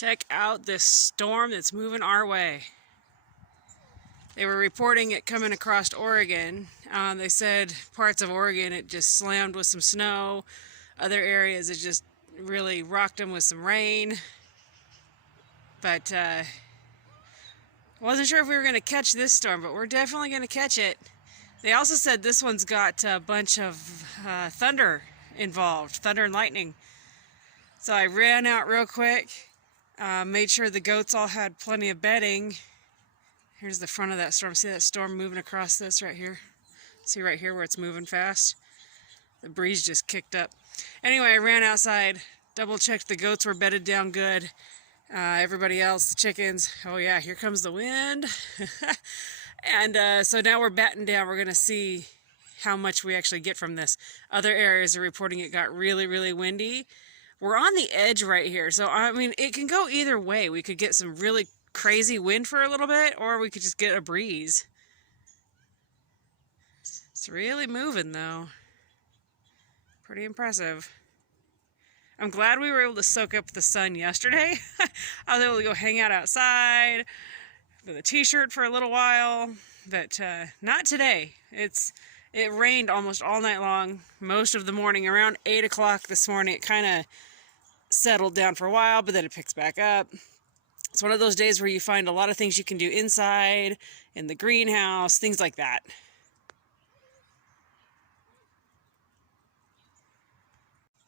Check out this storm that's moving our way. They were reporting it coming across Oregon. They said parts of Oregon it just slammed with some snow. Other areas it just really rocked them with some rain. But wasn't sure if we were going to catch this storm, but we're definitely going to catch it. They also said this one's got a bunch of thunder involved, thunder and lightning. So I ran out real quick, made sure the goats all had plenty of bedding. Here's the front of that storm. See that storm moving across this right here? See right here where it's moving fast? The breeze just kicked up. Anyway, I ran outside, double checked the goats were bedded down good. Everybody else, the chickens, oh yeah, here comes the wind. And so now we're batting down. We're going to see how much we actually get from this. Other areas are reporting it got really, really windy. We're on the edge right here. So, I mean, it can go either way. We could get some really crazy wind for a little bit, or we could just get a breeze. It's really moving, though. Pretty impressive. I'm glad we were able to soak up the sun yesterday. I was able to go hang out outside with a t-shirt for a little while, but not today. It rained almost all night long, most of the morning. Around 8 o'clock this morning, it kind of settled down for a while, but then it picks back up. It's one of those days where you find a lot of things you can do inside, in the greenhouse, things like that.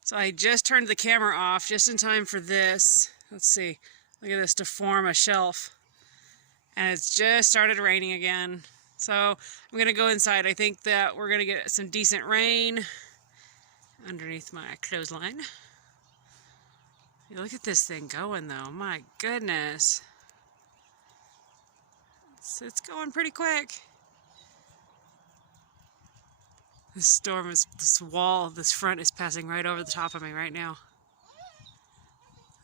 So I just turned the camera off just in time for this. Let's see, look at this, to form a shelf. And it's just started raining again. So I'm gonna go inside. I think that we're gonna get some decent rain underneath my clothesline. Look at this thing going though, my goodness. It's going pretty quick. This storm is, this front is passing right over the top of me right now.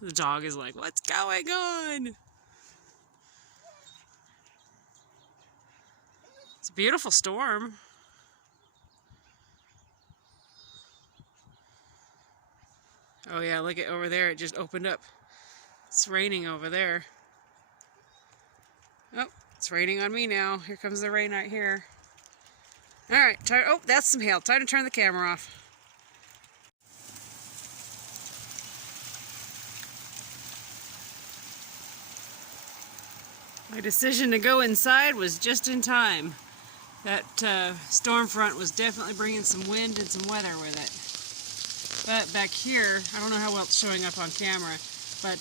The dog is like, what's going on? It's a beautiful storm. Oh yeah, look at over there, it just opened up. It's raining over there. Oh, it's raining on me now. Here comes the rain right here. Alright, oh, that's some hail. Time to turn the camera off. My decision to go inside was just in time. That storm front was definitely bringing some wind and some weather with it. But back here, I don't know how well it's showing up on camera, but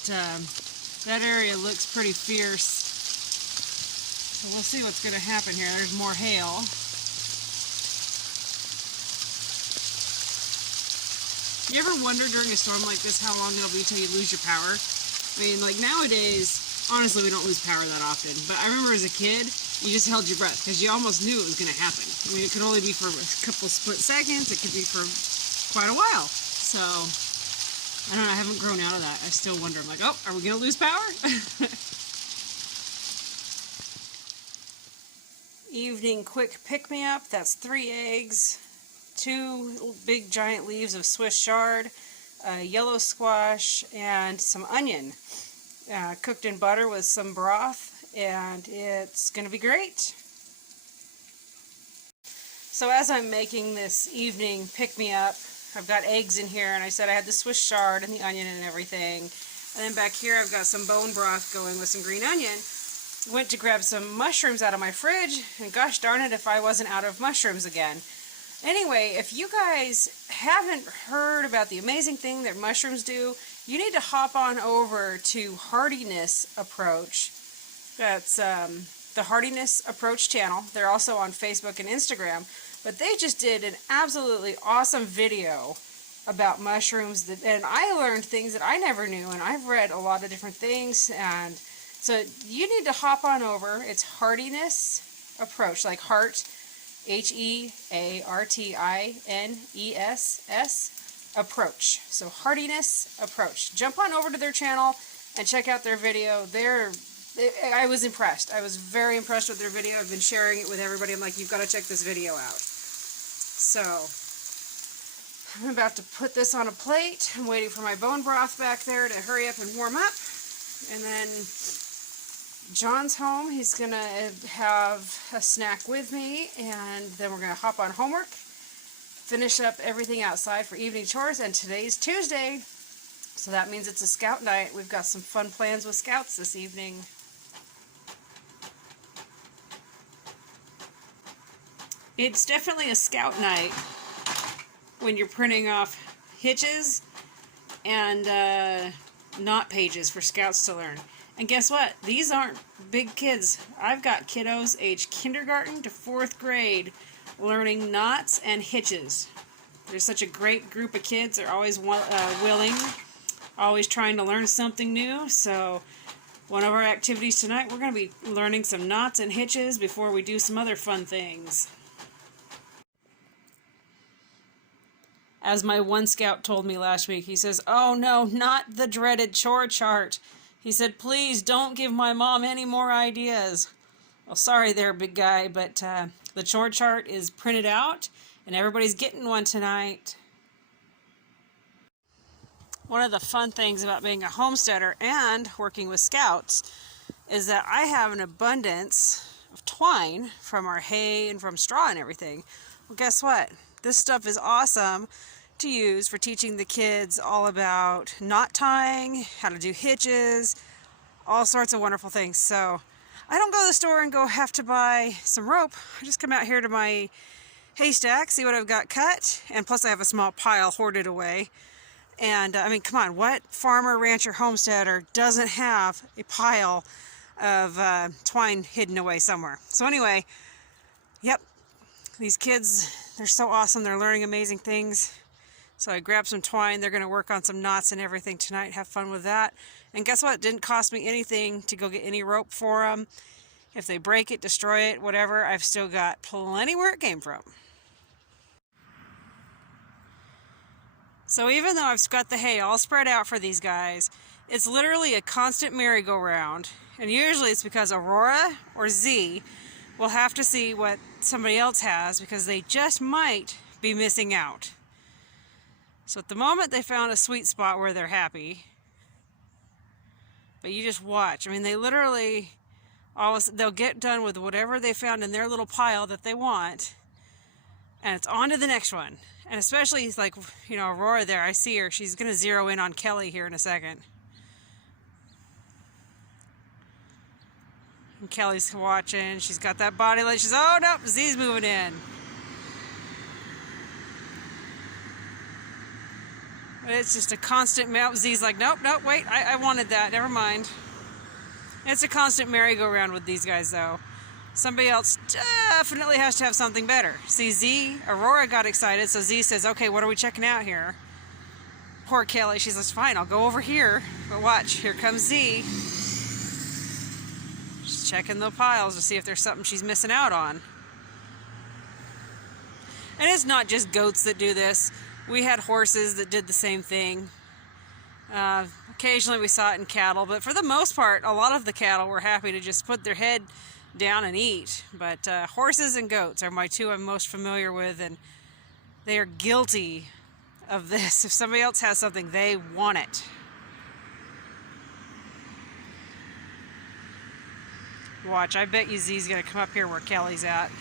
that area looks pretty fierce. So we'll see what's going to happen here. There's more hail. You ever wonder during a storm like this how long it'll be till you lose your power? I mean, like nowadays, honestly, we don't lose power that often. But I remember as a kid, you just held your breath because you almost knew it was going to happen. I mean, it could only be for a couple split seconds. It could be for quite a while. So, I don't know. I haven't grown out of that. I still wonder. I'm like, oh, are we going to lose power? Evening quick pick-me-up. That's 3 eggs. 2 big giant leaves of Swiss chard, yellow squash, and some onion. Cooked in butter with some broth, and it's going to be great. So as I'm making this evening pick-me-up, I've got eggs in here, and I said I had the Swiss chard and the onion and everything. And then back here I've got some bone broth going with some green onion. Went to grab some mushrooms out of my fridge, and gosh darn it if I wasn't out of mushrooms again. Anyway, if you guys haven't heard about the amazing thing that mushrooms do, you need to hop on over to Hardiness Approach. That's the Hardiness Approach channel. They're also on Facebook and Instagram. But they just did an absolutely awesome video about mushrooms, and I learned things that I never knew, and I've read a lot of different things, and so you need to hop on over. It's Hardiness Approach, like heart, H-E-A-R-T-I-N-E-S-S, Approach. So Hardiness Approach. Jump on over to their channel and check out their video. I was impressed. I was very impressed with their video. I've been sharing it with everybody. I'm like, you've got to check this video out. So, I'm about to put this on a plate. I'm waiting for my bone broth back there to hurry up and warm up. And then John's home. He's going to have a snack with me, and then we're going to hop on homework, finish up everything outside for evening chores, and today's Tuesday, so that means it's a scout night. We've got some fun plans with scouts this evening. It's definitely a scout night when you're printing off hitches and knot pages for scouts to learn. And guess what? These aren't big kids. I've got kiddos aged kindergarten to 4th grade learning knots and hitches. There's such a great group of kids. They're always willing, always trying to learn something new. So one of our activities tonight, we're going to be learning some knots and hitches before we do some other fun things. As my one scout told me last week, he says, "Oh no, not the dreaded chore chart." He said, "Please don't give my mom any more ideas." Well, sorry there, big guy, but the chore chart is printed out, and everybody's getting one tonight. One of the fun things about being a homesteader and working with scouts is that I have an abundance of twine from our hay and from straw and everything. Well, guess what? This stuff is awesome to use for teaching the kids all about knot tying, how to do hitches, all sorts of wonderful things. So I don't go to the store and have to buy some rope. I just come out here to my haystack, see what I've got cut, and plus I have a small pile hoarded away. And I mean, come on, what farmer, rancher, homesteader doesn't have a pile of twine hidden away somewhere? So anyway, yep, these kids, they're so awesome. They're learning amazing things. So I grabbed some twine. They're going to work on some knots and everything tonight. Have fun with that. And guess what? It didn't cost me anything to go get any rope for them. If they break it, destroy it, whatever, I've still got plenty where it came from. So even though I've got the hay all spread out for these guys, it's literally a constant merry-go-round. And usually it's because Aurora or Z will have to see what somebody else has because they just might be missing out. So at the moment they found a sweet spot where they're happy. But you just watch. I mean, they literally, they'll get done with whatever they found in their little pile that they want. And it's on to the next one. And especially like, you know, Aurora there, I see her. She's going to zero in on Kelly here in a second. And Kelly's watching. She's got that body like she's, oh no, Z's moving in. But it's just a constant, Z's like, nope, wait, I wanted that, never mind. It's a constant merry-go-round with these guys though. Somebody else definitely has to have something better. See, Aurora got excited, so Z says, okay, what are we checking out here? Poor Kelly, she's like, fine, I'll go over here. But watch, here comes Z. She's checking the piles to see if there's something she's missing out on. And it's not just goats that do this. We had horses that did the same thing. Occasionally we saw it in cattle, but for the most part, a lot of the cattle were happy to just put their head down and eat. But horses and goats are my two I'm most familiar with, and they are guilty of this. If somebody else has something, they want it. Watch, I bet you Z's gonna come up here where Kelly's at.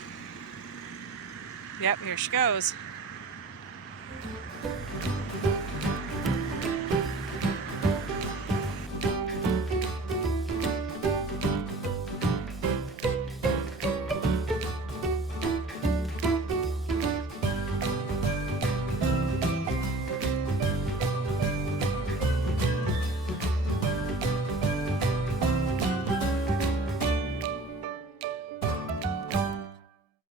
Yep, here she goes.